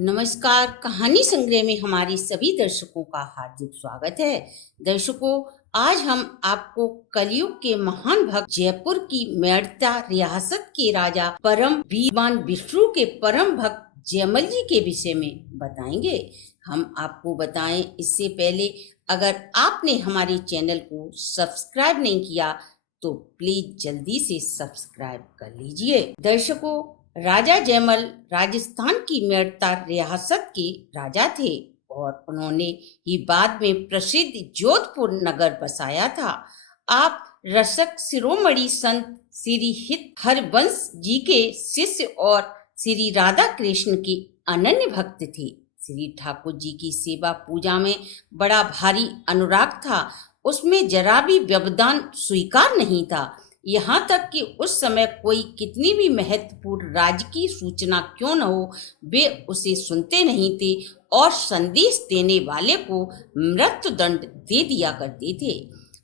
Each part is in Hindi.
नमस्कार। कहानी संग्रह में हमारे सभी दर्शकों का हार्दिक स्वागत है। दर्शकों, आज हम आपको कलयुग के महान भक्त जयपुर की मेड़ता रियासत के राजा परम वीरवान विष्णु के परम भक्त जयमल जी के विषय में बताएंगे। हम आपको बताएं इससे पहले अगर आपने हमारे चैनल को सब्सक्राइब नहीं किया तो प्लीज जल्दी से सब्सक्राइब कर लीजिए। दर्शकों, राजा जयमल राजस्थान की मेड़ता रियासत के राजा थे और उन्होंने ही बाद में प्रसिद्ध जोधपुर नगर बसाया था। आप रसक शिरोमणि संत श्री हित हरबंश जी के शिष्य और श्री राधा कृष्ण के अनन्य भक्त थे। श्री ठाकुर जी की सेवा पूजा में बड़ा भारी अनुराग था, उसमें जरा भी व्यवधान स्वीकार नहीं था। यहाँ तक कि उस समय कोई कितनी भी महत्वपूर्ण राजकीय सूचना क्यों न हो, वे उसे सुनते नहीं थे और संदेश देने वाले को मृत्युदंड दे दिया करते थे।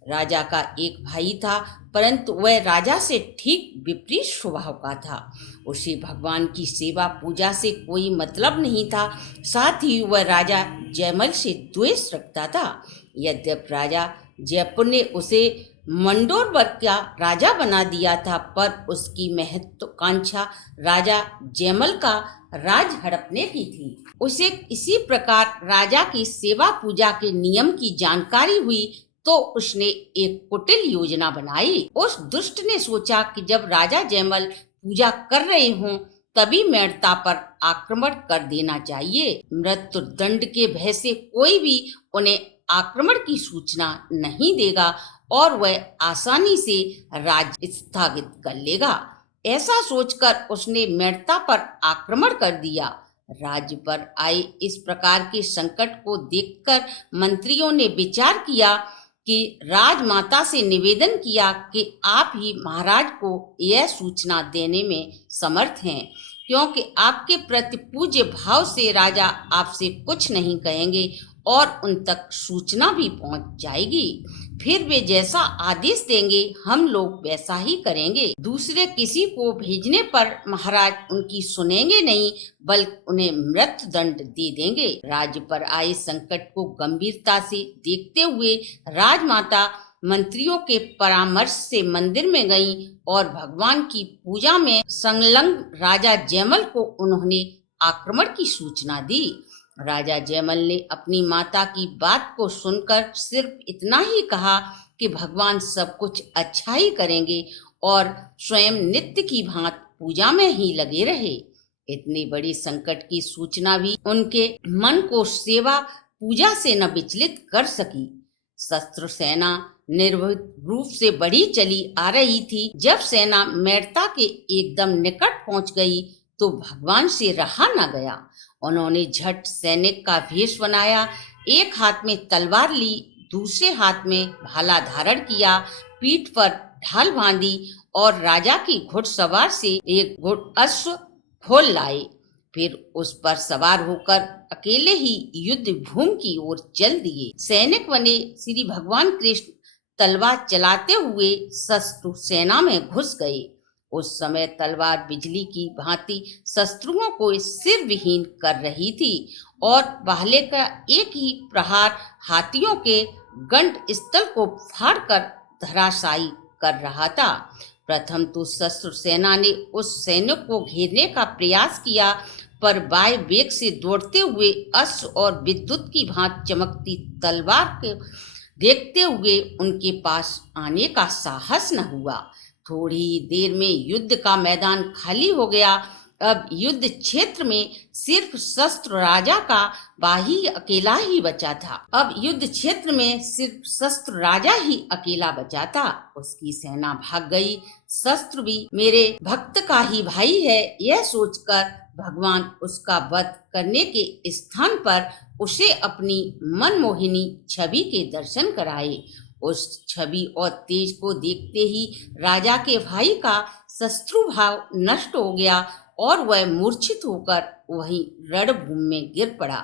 राजा का एक भाई था, परंतु वह राजा से ठीक विपरीत स्वभाव का था। उसे भगवान की सेवा पूजा से कोई मतलब नहीं था, साथ ही वह राजा जयमल से द्वेष रखता था। यद्यपि राजा जयपुर ने उसे मंडोर वर्ग का राजा बना दिया था, पर उसकी महत्वाकांक्षा राजा जयमल का राज हड़पने की थी। उसे इसी प्रकार राजा की सेवा पूजा के नियम की जानकारी हुई तो उसने एक कुटिल योजना बनाई। उस दुष्ट ने सोचा कि जब राजा जयमल पूजा कर रहे हों तभी मेड़ता पर आक्रमण कर देना चाहिए। मृत्यु दंड के भय से कोई भी उन्हें आक्रमण की सूचना नहीं देगा और वह आसानी से राज्य स्थगित कर लेगा। ऐसा सोचकर उसने मेड़ता पर आक्रमण कर दिया। राज्य पर आए इस प्रकार के संकट को देखकर मंत्रियों ने विचार किया कि राजमाता से निवेदन किया कि आप ही महाराज को यह सूचना देने में समर्थ हैं, क्योंकि आपके प्रति पूज्य भाव से राजा आपसे कुछ नहीं कहेंगे और उन तक सूचना भी पहुंच जाएगी। फिर वे जैसा आदेश देंगे हम लोग वैसा ही करेंगे। दूसरे किसी को भेजने पर महाराज उनकी सुनेंगे नहीं, बल्कि उन्हें मृत्युदंड दे देंगे। राज्य पर आए संकट को गंभीरता से देखते हुए राजमाता मंत्रियों के परामर्श से मंदिर में गईं और भगवान की पूजा में संलग्न राजा जयमल को उन्होंने आक्रमण की सूचना दी। राजा जयमल ने अपनी माता की बात को सुनकर सिर्फ इतना ही कहा कि भगवान सब कुछ अच्छा ही करेंगे और स्वयं नित्य की भांति पूजा में ही लगे रहे। इतनी बड़ी संकट की सूचना भी उनके मन को सेवा पूजा से न विचलित कर सकी। शस्त्र सेना निर्भीक रूप से बढ़ी चली आ रही थी। जब सेना मेड़ता के एकदम निकट पहुंच गई तो भगवान से रहा न गया। उन्होंने झट सैनिक का भेष बनाया, एक हाथ में तलवार ली, दूसरे हाथ में भाला धारण किया, पीठ पर ढाल बांधी और राजा की घुड़सवार से एक घुड़अश्व खोल लाए। फिर उस पर सवार होकर अकेले ही युद्ध भूमि की ओर चल दिए। सैनिक बने श्री भगवान कृष्ण तलवार चलाते हुए शत्रु सेना में घुस गए। उस समय तलवार बिजली की भांति शत्रुओं को सिर विहीन कर रही थी और भाले का एक ही प्रहार हाथियों के गंड स्थल को फाड़कर धराशायी कर रहा था। प्रथम तो शत्रु सेना ने उस सैनिक को घेरने का प्रयास किया, पर वायु वेग से दौड़ते हुए अश्व और विद्युत की भांति चमकती तलवार के देखते हुए उनके पास आने का साहस न हुआ। थोड़ी ही देर में युद्ध का मैदान खाली हो गया। अब युद्ध क्षेत्र में सिर्फ शस्त्र राजा का भाई अकेला ही बचा था। उसकी सेना भाग गई। शस्त्र भी मेरे भक्त का ही भाई है, यह सोचकर भगवान उसका वध करने के स्थान पर उसे अपनी मनमोहिनी छवि के दर्शन कराए। उस छवि और तेज को देखते ही राजा के भाई का शत्रु भाव नष्ट हो गया और वह मूर्छित होकर वहीं रणभूमि में गिर पड़ा।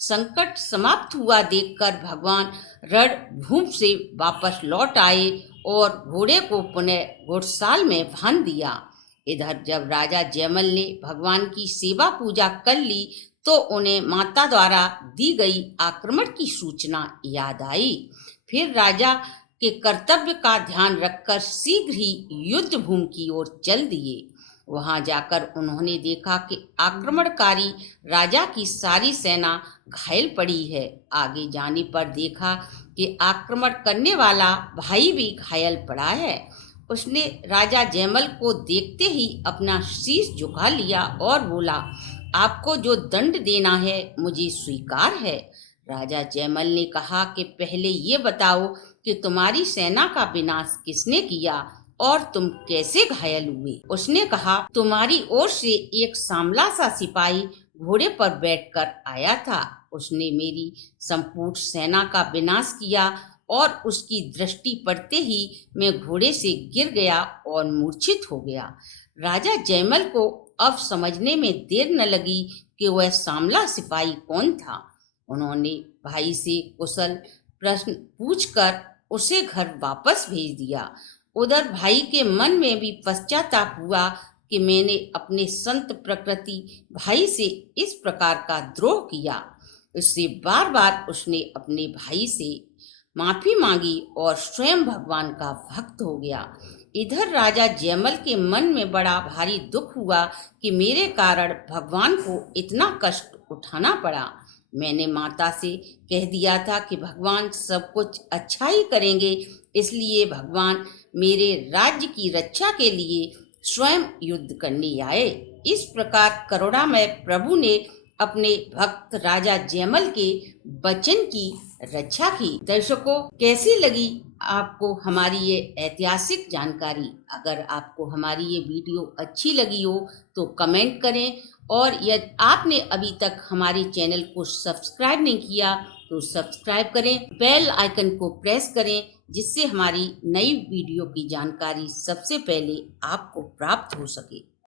संकट समाप्त हुआ देखकर भगवान रणभूमि से वापस लौट आए और घोड़े को पुनः घुड़साल में बांध दिया। इधर जब राजा जयमल ने भगवान की सेवा पूजा कर ली तो उन्हें माता द्वारा दी गई आक्रमण की सूचना याद आई। फिर राजा के कर्तव्य का ध्यान रखकर शीघ्र ही युद्ध भूमि की ओर चल दिए। वहां जाकर उन्होंने देखा कि आक्रमणकारी राजा की सारी सेना घायल पड़ी है। आगे जाने पर देखा कि आक्रमण करने वाला भाई भी घायल पड़ा है। उसने राजा जयमल को देखते ही अपना शीश झुका लिया और बोला, आपको जो दंड देना है मुझे स्वीकार है। राजा जयमल ने कहा कि पहले ये बताओ कि तुम्हारी सेना का विनाश किसने किया और तुम कैसे घायल हुए। उसने कहा, तुम्हारी ओर से एक सांवला सा सिपाही घोड़े पर बैठकर आया था। उसने मेरी संपूर्ण सेना का विनाश किया और उसकी दृष्टि पड़ते ही मैं घोड़े से गिर गया और मूर्छित हो गया। राजा जयमल को अब समझने में देर न लगी कि वह सांवला सिपाही कौन था। उन्होंने भाई से कुशल प्रश्न पूछकर उसे घर वापस भेज दिया। उधर भाई के मन में भी पश्चाताप हुआ कि मैंने अपने संत प्रकृति भाई से इस प्रकार का द्रोह किया। उससे बार बार उसने अपने भाई से माफी मांगी और स्वयं भगवान का भक्त हो गया। इधर राजा जयमल के मन में बड़ा भारी दुख हुआ कि मेरे कारण भगवान को इतना कष्ट उठाना पड़ा। मैंने माता से कह दिया था कि भगवान सब कुछ अच्छा ही करेंगे, इसलिए भगवान मेरे राज्य की रक्षा के लिए स्वयं युद्ध करने आए। इस प्रकार करुणामय प्रभु ने अपने भक्त राजा जयमल के वचन की रक्षा की। दर्शकों, कैसी लगी आपको हमारी ये ऐतिहासिक जानकारी? अगर आपको हमारी ये वीडियो अच्छी लगी हो तो कमेंट करें, और यदि आपने अभी तक हमारे चैनल को सब्सक्राइब नहीं किया तो सब्सक्राइब करें, बेल आइकन को प्रेस करें, जिससे हमारी नई वीडियो की जानकारी सबसे पहले आपको प्राप्त हो सके।